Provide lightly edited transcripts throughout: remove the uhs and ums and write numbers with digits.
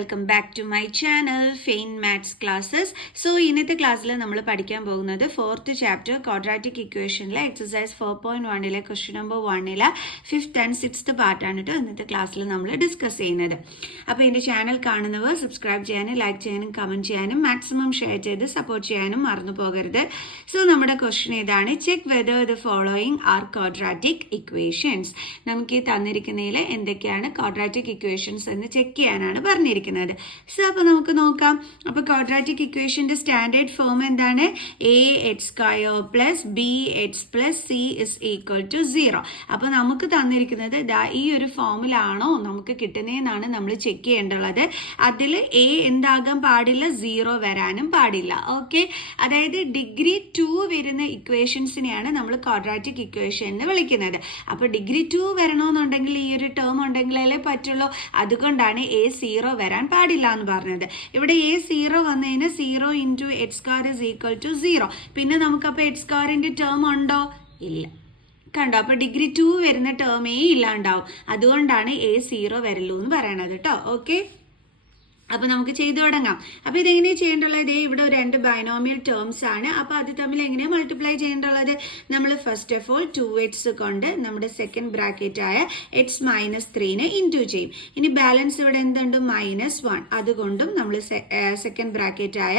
Welcome back to my channel fine maths classes. So ഇന്നത്തെ ക്ലാസ്സിൽ നമ്മൾ പഠിക്കാൻ പോകുന്നത് 4th ചാപ്റ്റർ ക്വാഡ്രാറ്റിക് ഇക്വേഷനിലെ exercise 4.1 question number 1 5th and 6th പാർട്ടാണ് കേട്ടോ ഇന്നത്തെ ക്ലാസ്സിൽ നമ്മൾ ഡിസ്കസ് ചെയ്യുന്നത്. അപ്പോൾ എൻ്റെ ചാനൽ കാണുന്നവർ സബ്സ്ക്രൈബ് ചെയ്യാനും ലൈക്ക് ചെയ്യാനും കമൻറ്റ് ചെയ്യാനും മാക്സിമം ഷെയർ ചെയ്ത് സപ്പോർട്ട് ചെയ്യാനും മറന്നു പോകരുത്. സോ നമ്മുടെ ക്വസ്റ്റ്യൻ ഇതാണ്: check whether the following are quadratic equations. നമുക്ക് ഈ തന്നിരിക്കുന്നതിൽ എന്തൊക്കെയാണ് ക്വാഡ്രാറ്റിക് ഇക്വേഷൻസ് എന്ന് ചെക്ക് ചെയ്യാനാണ് പറഞ്ഞിരിക്കുന്നത്. സോ അപ്പോൾ നമുക്ക് നോക്കാം. അപ്പോൾ ക്വാഡ്രാറ്റിക് ഇക്വേഷന്റെ സ്റ്റാൻഡേർഡ് ഫോം എന്താണ്? ax² plus bx plus c is equal to 0. അപ്പോൾ നമുക്ക് തന്നിരിക്കുന്നത് ഈ ഒരു ഫോമിലാണോ നമുക്ക് കിട്ടുന്നതെന്നാണ് നമ്മൾ ചെക്ക് ചെയ്യേണ്ടുള്ളത്. അതിൽ a എന്താകാൻ പാടില്ല, 0 വരാനും പാടില്ല. ഓക്കെ, അതായത് ഡിഗ്രി 2 വരുന്ന ഇക്വേഷൻസിനെയാണ് നമ്മൾ ക്വാഡ്രാറ്റിക് ഇക്വേഷൻ എന്ന് വിളിക്കുന്നത്. അപ്പോൾ ഡിഗ്രി 2 വരണമെന്നുണ്ടെങ്കിൽ ഈ ഒരു ടേം ഉണ്ടെങ്കിലേ പറ്റുള്ളൂ. അതുകൊണ്ടാണ് a0 വരാൻ പാടില്ല എന്ന് പറഞ്ഞത്. ഇവിടെ a0 വന്നതിന് 0 into x² is equal to 0. പിന്നെ നമുക്കപ്പോൾ x²ന്റെ ടേം ഉണ്ടോ? ഇല്ല. കണ്ടോ? അപ്പോൾ ഡിഗ്രി 2 വരുന്ന ടേമേ ഇല്ലാണ്ടാവും. അതുകൊണ്ടാണ് a0 വരല്ലൂ എന്ന് പറയണത് കേട്ടോ. ഓക്കെ, അപ്പോൾ നമുക്ക് ചെയ്തു തുടങ്ങാം. അപ്പോൾ ഇതെങ്ങനെയാണ് ചെയ്യേണ്ടുള്ളത്? ഇവിടെ രണ്ട് ബൈനോമിയൽ ടേംസ് ആണ്. അപ്പോൾ അത് തമ്മിൽ എങ്ങനെയാണ് മൾട്ടിപ്ലൈ ചെയ്യേണ്ടുള്ളത്? നമ്മൾ ഫസ്റ്റ് ഓഫ് ഓൾ 2x കൊണ്ട് നമ്മുടെ സെക്കൻഡ് ബ്രാക്കറ്റ് ആയ x-3നെ ഇൻറ്റു ചെയ്യും. ഇനി ബാലൻസ് ഇവിടെ എന്തുണ്ട്? -1. അതുകൊണ്ടും നമ്മൾ സെക്കൻഡ് ബ്രാക്കറ്റ് ആയ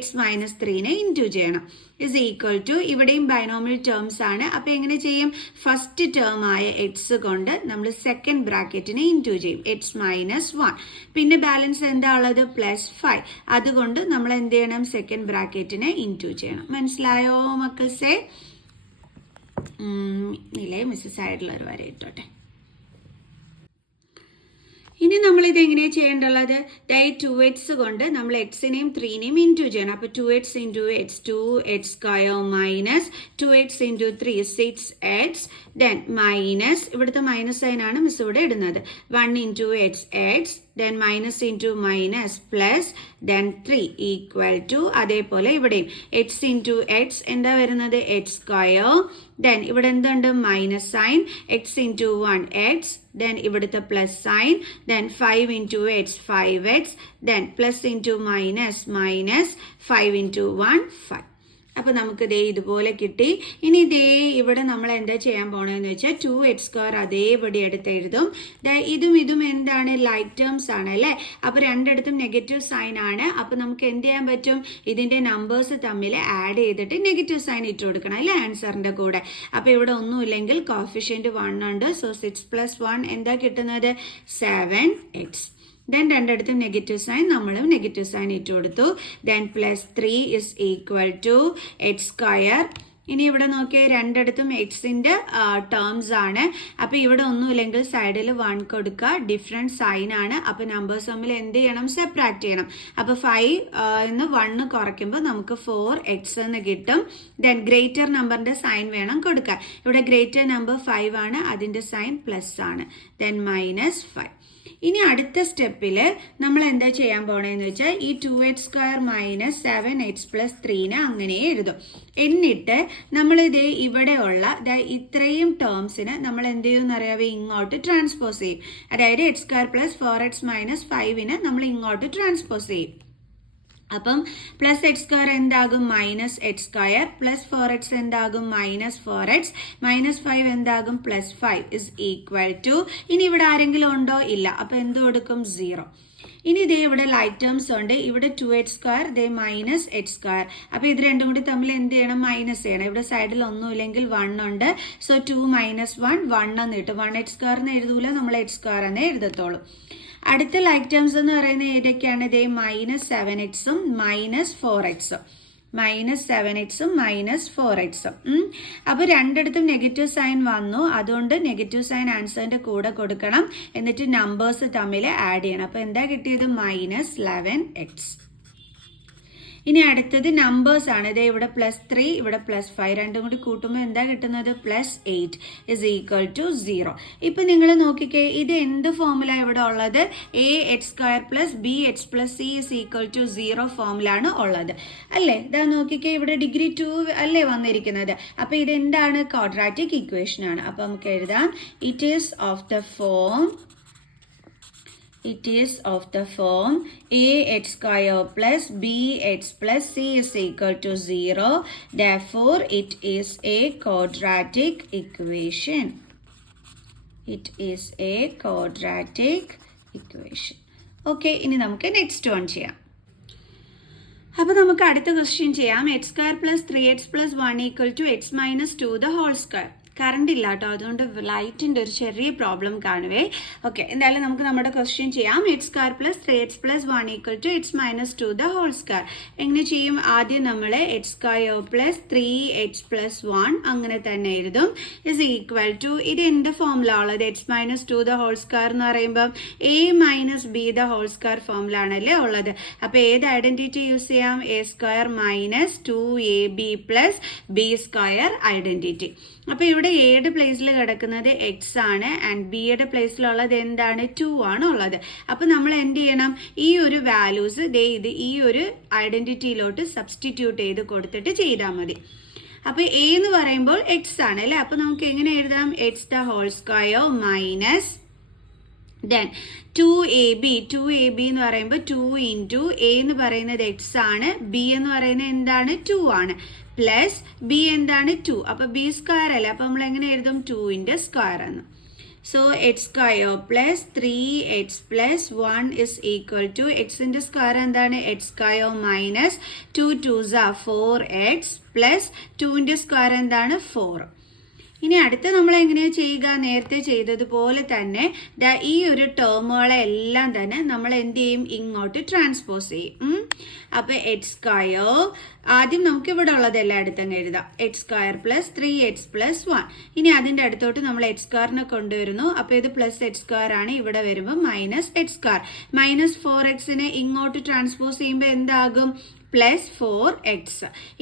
x-3നെ ഇൻറ്റു ചെയ്യണം. ഇസ് ഈക്വൽ ടു, ഇവിടെയും ബൈനോമിയൽ ടേംസ് ആണ്. അപ്പോൾ എങ്ങനെ ചെയ്യും? ഫസ്റ്റ് ടേം ആയ x കൊണ്ട് നമ്മൾ സെക്കൻഡ് ബ്രാക്കറ്റിനെ ഇൻറ്റു ചെയ്യും, x-1. പിന്നെ ബാലൻസ് എന്താ ഉള്ളത്? +5. അതുകൊണ്ട് നമ്മൾ എന്ത് ചെയ്യണം? സെക്കൻഡ് ബ്രാക്കറ്റിനെ ഇൻറ്റു ചെയ്യണം. മനസ്സിലായോ മക്കൾസേ? ഇല്ലേ, മിസ് സൈഡിലൊരു വര ഇട്ടോട്ടെ. ഇനി നമ്മൾ ഇത് എങ്ങനെയാണ് ചെയ്യേണ്ടുള്ളത്? 2x കൊണ്ട് നമ്മൾ എക്സിനെയും 3നെയും ഇൻറ്റു ചെയ്യണം. അപ്പോൾ 2x into x 2x² minus 2x into 3 6x then minus, ഇവിടുത്തെ മൈനസ് സൈനാണ് മിസ് ഇവിടെ ഇടുന്നത്, 1 into x then minus into minus plus then 3 equal to, അതേപോലെ ഇവിടെയും x ഇൻറ്റു x എന്താ വരുന്നത്? x². ദെൻ ഇവിടെ എന്തുണ്ട്? Minus sign, x into 1x then ഇവിടുത്തെ plus sign, then 5 into x 5x then plus into minus minus 5 into 1 5. അപ്പോൾ നമുക്ക് ദേ ഇതുപോലെ കിട്ടി. ഇനി ദേ ഇവിടെ നമ്മൾ എന്താ ചെയ്യാൻ പോകണമെന്ന് വെച്ചാൽ 2x² അതേപടി എടുത്ത് എഴുതും. ഇതും എന്താണ്? ലൈക്ക് ടേംസ് ആണ് അല്ലേ? അപ്പോൾ രണ്ടിടത്തും നെഗറ്റീവ് സൈൻ ആണ്. അപ്പോൾ നമുക്ക് എന്ത് ചെയ്യാൻ പറ്റും? ഇതിൻ്റെ നമ്പേഴ്സ് തമ്മിൽ ആഡ് ചെയ്തിട്ട് നെഗറ്റീവ് സൈൻ ഇട്ട് കൊടുക്കണം അല്ലേ ആൻസറിൻ്റെ കൂടെ. അപ്പോൾ ഇവിടെ ഒന്നുമില്ലെങ്കിൽ കോഫിഷ്യന്റ് 1 ഉണ്ട്. സോ 6 + 1 എന്താ കിട്ടുന്നത്? 7x. ദെൻ രണ്ടിടത്തും നെഗറ്റീവ് സൈൻ, നമ്മളും നെഗറ്റീവ് സൈൻ ഇട്ട് കൊടുത്തു. Then +3 is equal to x². ഇനി ഇവിടെ നോക്കിയാൽ രണ്ടിടത്തും എക്സിൻ്റെ ടേംസ് ആണ്. അപ്പോൾ ഇവിടെ ഒന്നുമില്ലെങ്കിൽ സൈഡിൽ 1 കൊടുക്കുക, ഡിഫറെൻറ്റ് സൈൻ ആണ്. അപ്പോൾ നമ്പേഴ്സ് തമ്മിൽ എന്ത് ചെയ്യണം? സെപ്പറേറ്റ് ചെയ്യണം. അപ്പോൾ 5 എന്ന് 1 കുറയ്ക്കുമ്പോൾ നമുക്ക് 4x എന്ന് കിട്ടും. ദെൻ ഗ്രേറ്റർ നമ്പറിൻ്റെ സൈൻ വേണം കൊടുക്കാൻ. ഇവിടെ ഗ്രേറ്റർ നമ്പർ 5 ആണ്, അതിൻ്റെ സൈൻ പ്ലസ് ആണ്. ദെൻ -5. ഇനി അടുത്ത സ്റ്റെപ്പിൽ നമ്മൾ എന്താ ചെയ്യാൻ പോണേന്ന് വെച്ചാൽ ഈ 2x² മൈനസ് 7x + 3നെ അങ്ങനെ എഴുതും. എന്നിട്ട് നമ്മൾ ഇതേ ഇവിടെയുള്ള ഇത്രയും ടേംസിന് നമ്മൾ എന്ത് ചെയ്യുമെന്ന് അറിയാവേ? ഇങ്ങോട്ട് ട്രാൻസ്പോസ് ചെയ്യും. അതായത് x² + 4x - 5നെ നമ്മൾ ഇങ്ങോട്ട് ട്രാൻസ്പോസ് ചെയ്യും. അപ്പം +x² എന്താകും? -x² പ്ലസ് 4x എന്താകും? -4x -5 എന്താകും? +5 ഇസ് ഈക്വൽ ടു, ഇനി ഇവിടെ ആരെങ്കിലും ഉണ്ടോ? ഇല്ല. അപ്പം എന്ത് കൊടുക്കും? 0. ഇനി ഇതേ ഇവിടെ ലൈക്ക് ടേംസ് ഉണ്ട്. ഇവിടെ 2x² ഇതേ -x². അപ്പോൾ ഇത് രണ്ടും കൂടി തമ്മിൽ എന്ത് ചെയ്യണം? മൈനസ് ചെയ്യണം. ഇവിടെ സൈഡിൽ ഒന്നുമില്ലെങ്കിൽ 1 ഉണ്ട്. സോ 2 - 1 1 എന്ന് കിട്ടും. 1x² എന്ന് എഴുതൂല, നമ്മൾ x² എന്നേ എഴുതത്തോളൂ. അടുത്ത ലൈക്ക് ടേംസ് എന്ന് പറയുന്നത് ഏതൊക്കെയാണ്? ഇതേ -7x -4x. -7x -4x. അപ്പോൾ രണ്ടിടത്തും നെഗറ്റീവ് സൈൻ വന്നു. അതുകൊണ്ട് നെഗറ്റീവ് സൈൻ ആൻസറിൻ്റെ കൂടെ കൊടുക്കണം. എന്നിട്ട് നമ്പേഴ്സ് തമ്മിൽ ആഡ് ചെയ്യണം. അപ്പോൾ എന്താ കിട്ടിയത്? -11x. ഇനി അടുത്തത് നമ്പേഴ്സ് ആണ്. ഇതേ ഇവിടെ +3 ഇവിടെ +5 രണ്ടും കൂടി കൂട്ടുമ്പോൾ എന്താ കിട്ടുന്നത്? +8 ഇസ് ഈക്വൽ ടു 0. ഇപ്പം നിങ്ങൾ നോക്കിക്കേ, ഇത് എന്ത് ഫോമുല ഇവിടെ ഉള്ളത്? ax² + bx + c is equal to 0 ഫോമിലാണ് ഉള്ളത് അല്ലേ? ഇതാ നോക്കിക്കേ, ഇവിടെ ഡിഗ്രി 2 അല്ലേ വന്നിരിക്കുന്നത്. അപ്പോൾ ഇതെന്താണ്? ക്വാഡ്രാറ്റിക് ഇക്വേഷൻ ആണ്. അപ്പോൾ നമുക്ക് എഴുതാം, it is of the form It is of the form ax square plus bx plus c is equal to 0. Therefore, it is a quadratic equation. It is a quadratic equation. Okay, ഇനി നമുക്ക് next one ചെയ്യാം. അപ്പോൾ നമുക്ക് അടുത്ത question ചെയ്യാം. X square plus 3x plus 1 equal to x minus 2 the whole square. Current ഇല്ല കേട്ടോ, അതുകൊണ്ട് ലൈറ്റിൻ്റെ ഒരു ചെറിയ പ്രോബ്ലം കാണുവേ. ഓക്കെ, എന്തായാലും നമുക്ക് നമ്മുടെ ക്വസ്റ്റ്യൻ ചെയ്യാം. X square plus 3x plus 1 equal to x minus 2 the whole square. എങ്ങനെ ചെയ്യും? ആദ്യം നമ്മൾ X square plus 3x plus 1 അങ്ങനെ തന്നെ എഴുതും ഇസ് ഈക്വൽ ടു, ഇത് എന്ത് ഫോമില ഉള്ളത്? X minus 2 the whole square എന്ന് പറയുമ്പം a minus b the whole square ഫോമിലാണല്ലേ ഉള്ളത്. അപ്പോൾ ഏത് ഐഡന്റിറ്റി യൂസ് ചെയ്യാം? A square minus 2ab plus b square identity. അപ്പോൾ ഇവിടെ എയുടെ പ്ലേസിൽ കിടക്കുന്നത് എക്സ് ആണ് ആൻഡ് ബിയുടെ പ്ലേസിലുള്ളത് എന്താണ്? 2 ആണ് ഉള്ളത്. അപ്പോൾ നമ്മൾ എന്ത് ചെയ്യണം? ഈ ഒരു വാല്യൂസ് ഇത് ഈ ഒരു ഐഡന്റിറ്റിയിലോട്ട് സബ്സ്റ്റിറ്റ്യൂട്ട് ചെയ്ത് കൊടുത്തിട്ട് ചെയ്താൽ മതി. അപ്പോൾ എ എന്ന് പറയുമ്പോൾ എക്സ് ആണ് അല്ലേ. അപ്പോൾ നമുക്ക് എങ്ങനെ എഴുതാം? X the whole square minus then 2ab എന്ന് പറയുമ്പോൾ 2 ഇൻറ്റു എ എന്ന് പറയുന്നത് എക്സ് ആണ്, ബി എന്ന് പറയുന്നത് എന്താണ്? 2 ആണ്, പ്ലസ് ബി എന്താണ്? 2. അപ്പോൾ ബി സ്ക്വയർ അല്ലേ, അപ്പോൾ നമ്മൾ എങ്ങനെ എഴുതും? 2ന്റെ സ്ക്വയർ എന്ന്. So x square plus 3x plus 1 is equal to എക്സിന്റെ സ്ക്വയർ എന്താണ്? X square minus 2 2s 4x plus 2ന്റെ സ്ക്വയർ എന്താണ്? 4. ഇനി അടുത്ത് നമ്മൾ എങ്ങനെയാണ് ചെയ്യുക? നേരത്തെ ചെയ്തതുപോലെ തന്നെ ഈ ഒരു ടേമുകളെ എല്ലാം തന്നെ നമ്മൾ എന്ത് ചെയ്യും? ഇങ്ങോട്ട് ട്രാൻസ്പോസ് ചെയ്യും. അപ്പോൾ എക്സ് സ്ക്വയർ ആദ്യം നമുക്ക് ഇവിടെ ഉള്ളതെല്ലാം അടുത്തങ്ങ് എഴുതാം. X square plus 3x plus 1. ഇനി അതിൻ്റെ അടുത്തോട്ട് നമ്മൾ എക്സ് സ്ക്വയറിനെ കൊണ്ടുവരുന്നു. അപ്പോൾ ഇത് പ്ലസ് എക്സ് സ്ക്വയർ ആണ്, ഇവിടെ വരുമ്പോൾ മൈനസ് എക്സ് സ്ക്വയർ. മൈനസ് 4xനെ ഇങ്ങോട്ട് ട്രാൻസ്പോസ് ചെയ്യുമ്പോൾ എന്താകും? Plus 4x.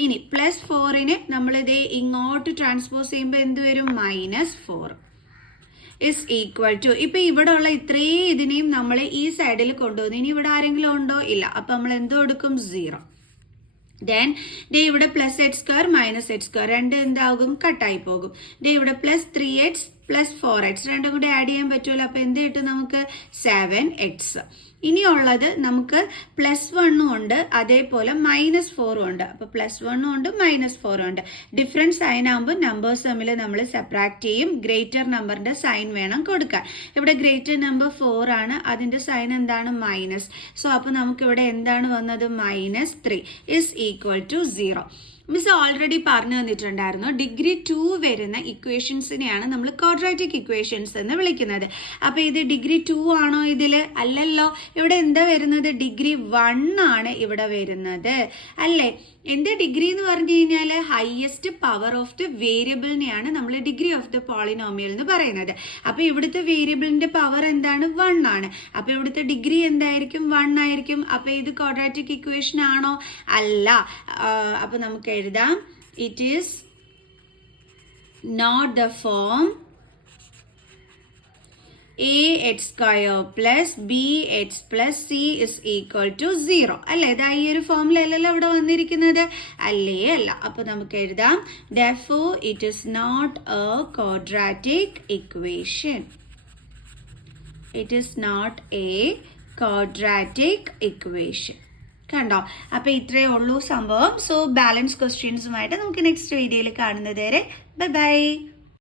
ഇനി പ്ലസ് 4നെ നമ്മളിത് ഇങ്ങോട്ട് ട്രാൻസ്പോസ് ചെയ്യുമ്പോൾ എന്ത് വരും? മൈനസ് 4 ഇസ് ഈക്വൽ ടു, ഇപ്പം ഇവിടെ ഉള്ള ഇത്രയും ഇതിനെയും നമ്മൾ ഈ സൈഡിൽ കൊണ്ടുവന്നു. ഇനി ഇവിടെ ആരെങ്കിലും ഉണ്ടോ? ഇല്ല. അപ്പം നമ്മൾ എന്തോ എടുക്കും? 0. ദെൻ ഇവിടെ plus X square minus X square രണ്ട് എന്താകും? കട്ടായി പോകും. ഇവിടെ പ്ലസ് 3x പ്ലസ് 4x രണ്ടും കൂടി ആഡ് ചെയ്യാൻ പറ്റുമല്ലോ. അപ്പോൾ എന്ത് കിട്ടും നമുക്ക്? 7x. ഇനിയുള്ളത് നമുക്ക് പ്ലസ് 1 ഉണ്ട്, അതേപോലെ മൈനസ് 4 ഉണ്ട്. അപ്പോൾ പ്ലസ് 1 ഉണ്ട്, മൈനസ് 4 ഉണ്ട്. ഡിഫറൻറ്റ് സൈൻ ആകുമ്പോൾ നമ്പേഴ്സ് തമ്മിൽ നമ്മൾ സെപ്പറേറ്റ് ചെയ്യും. ഗ്രേറ്റർ നമ്പറിന്റെ സൈൻ വേണം കൊടുക്കാൻ. ഇവിടെ ഗ്രേറ്റർ നമ്പർ 4 ആണ്, അതിന്റെ സൈൻ എന്താണ്? മൈനസ്. സോ അപ്പോൾ നമുക്ക് ഇവിടെ എന്താണ് വന്നത്? Minus 3 is equal to 0. Miss already പറഞ്ഞു തന്നിട്ടുണ്ടായിരുന്നു, ഡിഗ്രി 2 വരുന്ന ഇക്വേഷൻസിനെയാണ് നമ്മൾ ക്വാഡ്രാറ്റിക് ഇക്വേഷൻസ് എന്ന് വിളിക്കുന്നത്. അപ്പോൾ ഇത് ഡിഗ്രി 2 ആണോ ഇതിൽ? അല്ലല്ലോ. ഇവിടെ എന്താ വരുന്നത്? ഡിഗ്രി 1 ആണ് ഇവിടെ വരുന്നത് അല്ലേ. എന്താ ഡിഗ്രി എന്ന് പറഞ്ഞു കഴിഞ്ഞാൽ ഹയസ്റ്റ് പവർ ഓഫ് ദ വേരിയബിളിനെയാണ് നമ്മൾ ഡിഗ്രി ഓഫ് ദ പോളിനോമിയൽ എന്ന് പറയുന്നത്. അപ്പോൾ ഇവിടുത്തെ വേരിയബിളിന്റെ പവർ എന്താണ്? 1 ആണ്. അപ്പോൾ ഇവിടുത്തെ ഡിഗ്രി എന്തായിരിക്കും? 1 ആയിരിക്കും. അപ്പോൾ ഇത് ക്വാഡ്രാറ്റിക് ഇക്വേഷൻ ആണോ? അല്ല. അപ്പോൾ നമുക്ക് എഴുതാം, it is not the form ax square plus bx plus c is equal to 0 അല്ലേ. ഇതാ ഈ ഒരു ഫോമിലല്ലല്ലോ ഇവിടെ വന്നിരിക്കുന്നത്, അല്ലേ? അല്ല. അപ്പോൾ നമുക്ക് എഴുതാം, therefore it is not a quadratic equation. It is not a quadratic equation. കണ്ടോ? അപ്പോൾ ഇത്രയേ ഉള്ളൂ സംഭവം. സോ ബാലൻസ് ക്വസ്റ്റ്യൻസുമായിട്ട് നമുക്ക് നെക്സ്റ്റ് വീഡിയോയിൽ കാണുന്നത് വരെ ബൈ ബൈ.